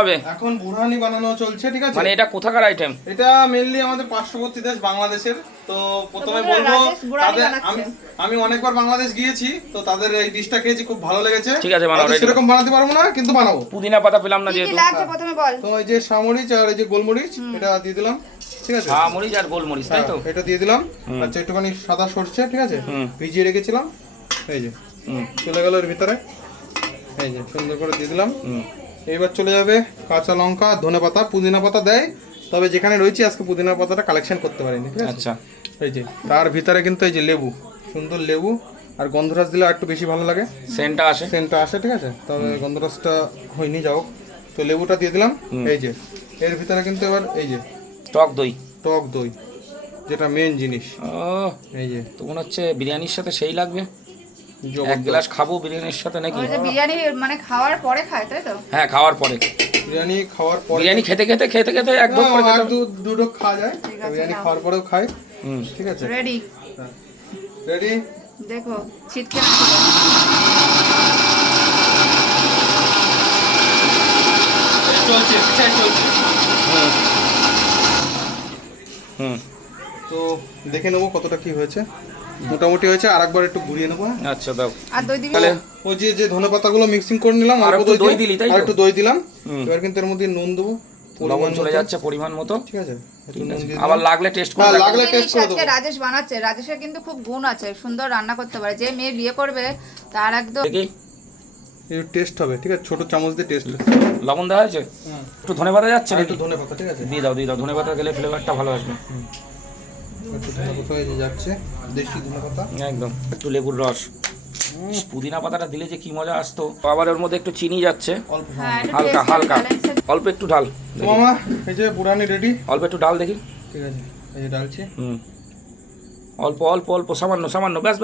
হবে এখন বুরহানি বানানো চলছে, ঠিক আছে? মানে এটা কোথাকার আইটেম? এটা মেইনলি আমাদের পার্শ্ববর্তী দেশ বাংলাদেশের। তো প্রথমে বলবো তাদের আমি অনেকবার বাংলাদেশ গিয়েছি, তো তাদের এই ডিশটা খেয়েছি, খুব ভালো লেগেছে। ঠিক আছে, বানাও। সেরকম বানাতে পারবো না, কিন্তু বানাবো। পুদিনা পাতা পেলাম না যেহেতু। প্রথমে বল। তো এই যে সামরিচ আর এই যে গোলমরিচ, এটা দিয়ে দিলাম, ঠিক আছে? সামরিচ আর গোলমরিচ, তাই তো? এটা দিয়ে দিলাম। আচ্ছা, একটুখানি সাদা সরষে, ঠিক আছে, ভিজিয়ে রেখেছিলাম, এই যে চলে গেল এর ভিতরে, এই যে সুন্দর করে দিয়ে দিলাম। এইবার চলে যাবে কাঁচা লঙ্কা, ধনেপাতা, পুদিনা পাতা দেয়, তবে যেখানে রয়েছে আজকে পুদিনা পাতাটা কালেকশন করতে পারিনি, ঠিক আছে? আচ্ছা, এই যে তার ভিতরে কিন্তু এই যে লেবু, সুন্দর লেবু, আর গন্ধরাজ দিলে একটু বেশি ভালো লাগে, সেন্টটা আসে। ঠিক আছে? তবে গন্ধরাজটা হয়নি, যাও। তো লেবুটা দিয়ে দিলাম। এই যে এর ভিতরে কিন্তু এবার এই যে টক দই, যেটা মেন জিনিস। এই যে তো মনে হচ্ছে বিরিয়ানির সাথে সেই লাগবে। এক গ্লাস খাবো বিরিয়ানির সাথে নাকি? বিরিয়ানি মানে খাওয়ার পরে খায়, তাই তো? হ্যাঁ, খাওয়ার পরে। বিরিয়ানি খেতে একদম করে খেতে দুটো খাওয়া যায়, বিরিয়ানি খাওয়ার পরেও খাই, ঠিক আছে? রেডি দেখো ছিটকে চলছে। তো দেখে নেবো কতটা কি হয়েছে, মোটামুটি হয়েছে। আরেকবার একটু ঘুরিয়ে নেবো। আচ্ছা, দাও। আর দই দিবি? তাহলে ওই যে ধনেপাতাগুলো মিক্সিং করে নিলাম, আর একটু দই দিলি, তাই তো? আর একটু দই দিলাম। এবার কিন্তু এর মধ্যে নুন দেবো, লবণ চলে যাচ্ছে পরিমাণ মতো, ঠিক আছে? আবার লাগলে টেস্ট করে দেবো। রাজেশ বানাচ্ছে, রাজেশের কিন্তু খুব গুণ আছে, সুন্দর রান্না করতে পারে। যে মেয়ে বিয়ে করবে তার একদম একটু টেস্ট হবে, ঠিক আছে? ছোট চামচ দিয়ে টেস্ট। লবণ দেওয়া হয়েছে, একটু ধনেপাতা যাচ্ছে, একটু ধনেপাতা, ঠিক আছে? দিয়ে দাও। ধনেপাতা গেলে ফ্লেভারটা ভালো আসবে। একটু ধনেপাতা এই যে যাচ্ছে, দেশি ধনেপাতা একদম। একটু লেবুর রস, পুদিনা পাতাটা দিলে যে কি মজা আসতো। আবার ওর মধ্যে একটু চিনি যাচ্ছে, হালকা অল্প একটু ঢাল। মামা এই যে বুরানি রেডি, অল্প একটু ডাল দেখি, ঠিক আছে? এই যে ডালছি, অল্প সামান্য, ব্যাস।